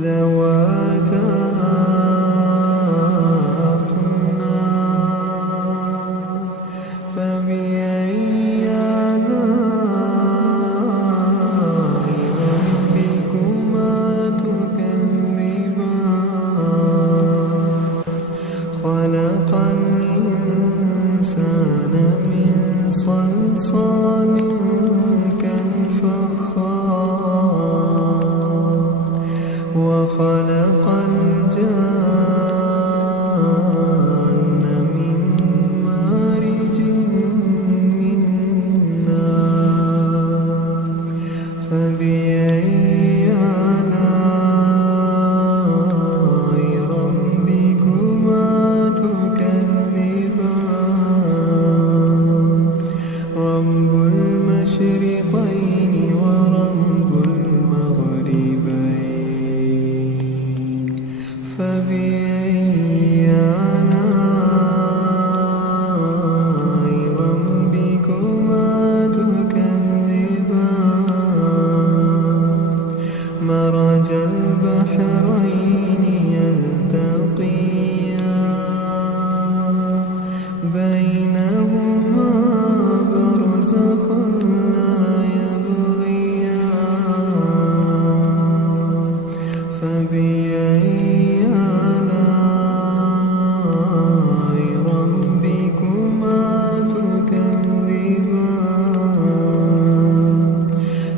ذواتا أفنان فبأي آلاء ربكما تكذبان خلق الإنسان من صلصال كالفخار وخلق الجان من مارج من نار فبأي آلاء ربكما تكذبان رب المشرقين ورب المغربين فبأي آلاء ربكما تكذبان مرج البحرين يلتقيان بينهما برزخ لا يبغيان فبأي آلاء ربكما تكذبان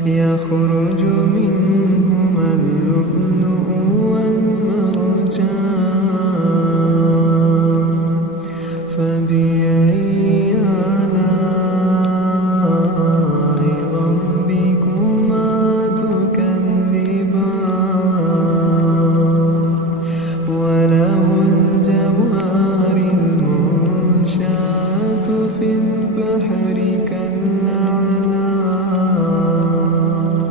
يخرج منهما اللؤلؤ والمرجان فبأي آلاء ربكما تكذبان وله الجوار المنشآت في البحر كالأعلام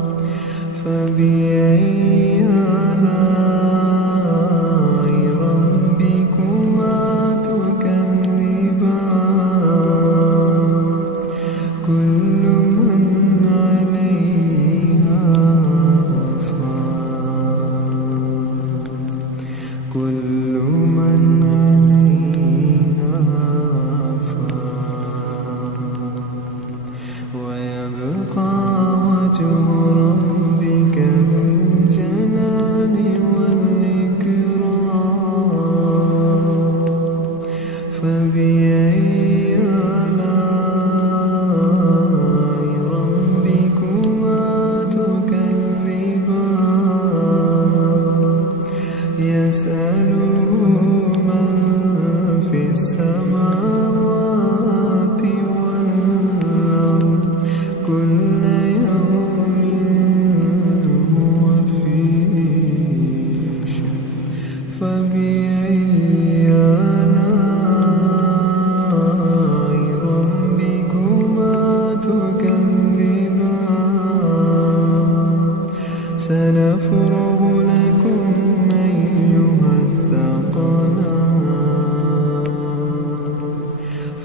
فبأي آلاء ربكما تكذبان كل من عليها فان كل من عليها فان ويبقى وجه ربك ذو الجلال والإكرام فبأي آلاء ربكما تكذبان يسأله من في السماوات والأرض كل يوم هو في شأن فبأي آلاء ربكما تكذبان سنفرغ لكم أيها الثقلان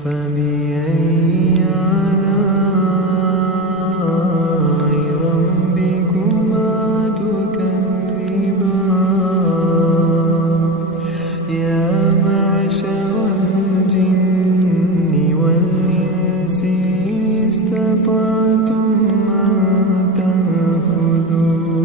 فبأي آلاء ربكما تكذبان يا معشر الجن والإنس إن استطعتم أن تنفذوا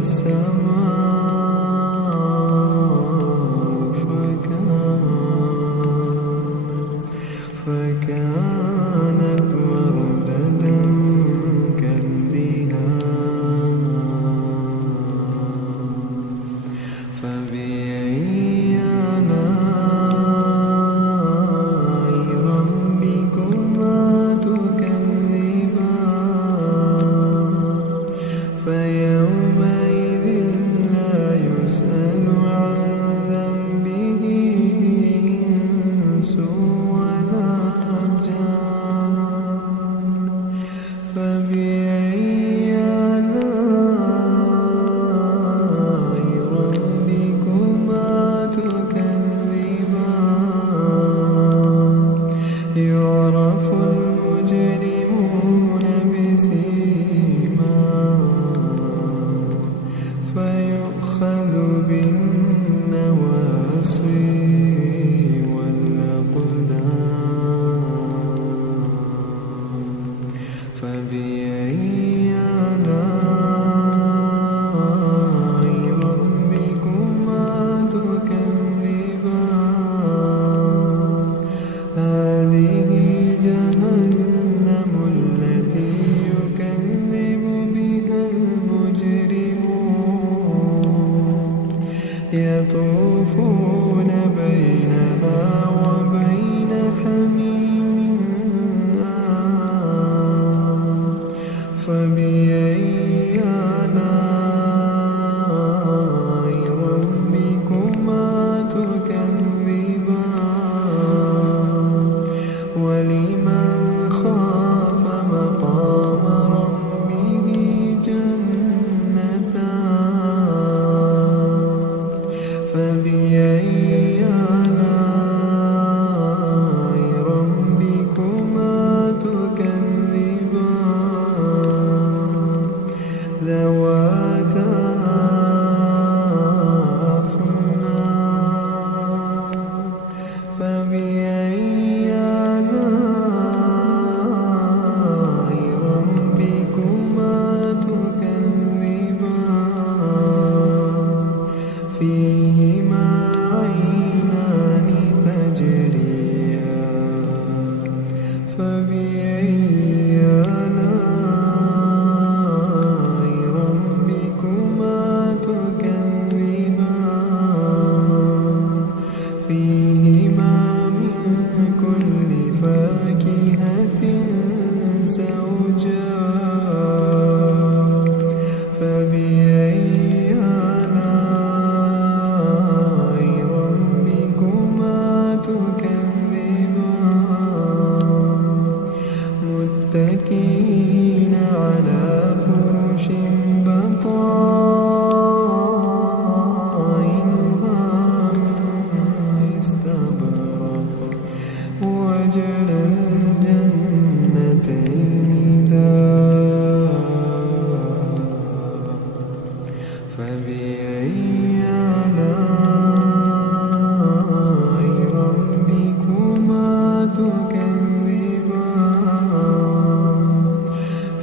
السماء فكانت وردة كالدهان فبأي آلاء ربكما تكذبان فيومئذ لا يسأل عن ذنبه إنس ولا جان فبأي آلاء ربكما تكذبان يعرف المجرمون بسيماهم فيؤخذ بالنواصي والأقدام فبأي آلاء ربكما تكذبان هذه جهنم التي يكذب بها المجرمون يطوفون بينها وبين حميم آن فبأي آلاء ربكما تكذبان ولمن خاف مقام ربه جنتان فبأي آلاء ربكما تكذبان ذواتا أفنان فبأي آلاء ربكما تكذبان فيهما عينان تجريان فبأي آلاء ربكما تكذبان فيهما من كل فاكهة زوجان فبأي آلاء ربكما تكذبان متكئين على فرش بطائنها من استبرق وجنى الجنتين دان فبأي آلاء ربكما تكذبان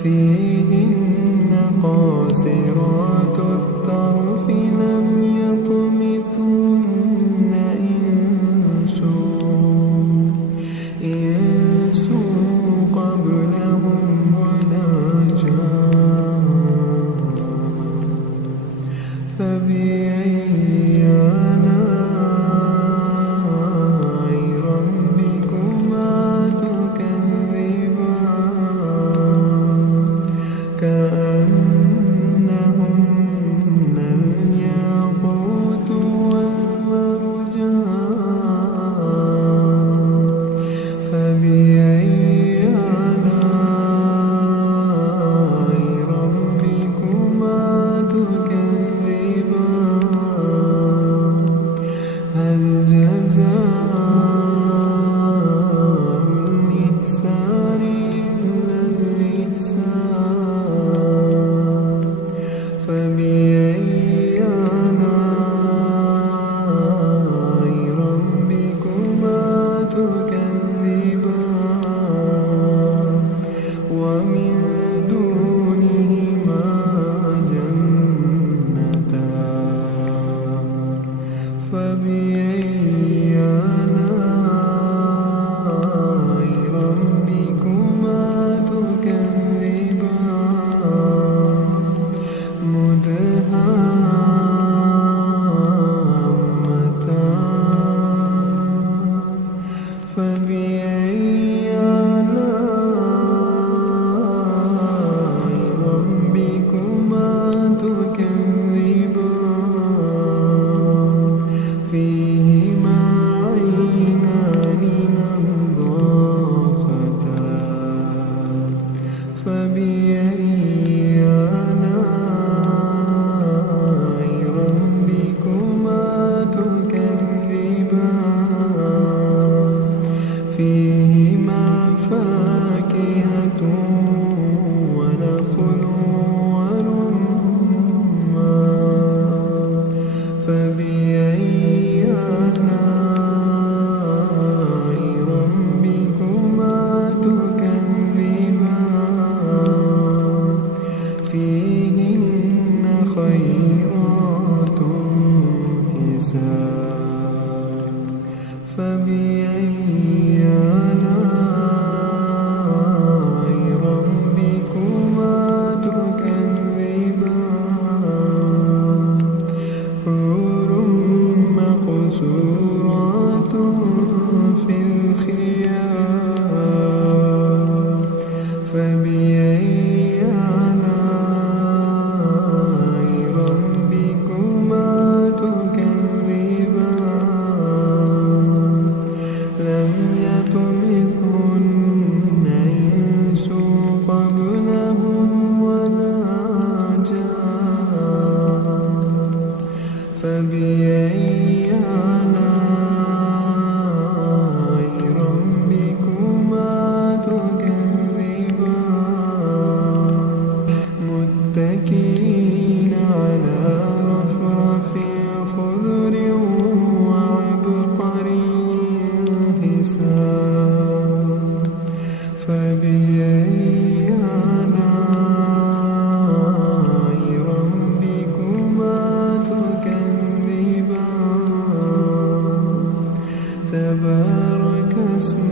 فيهن قاصرات الطرف لم يطمثهن إنس قبلهم ولا جان فبأي آلاء ربكما تكذبان كأنهم تكذبان فيهما عينان نضاختان فبأي آلاء ربكما تكذبان فيهما فاكهة ونخل ورمان فبأي آلاء ربكما تكذبان فيهن خيرات حسان فبأي آلاء ربكما تكذبان حور مقصورات في الخيام فبأي آلاء ربكما تكذبان لم يطمثهن إنس قبلهم ولا جان فبأي آلاء ربكما تكذبان متكئين على رفرف خضر وعبقري حسان فبأي آلاء ربكما تكذبان تبارك اسم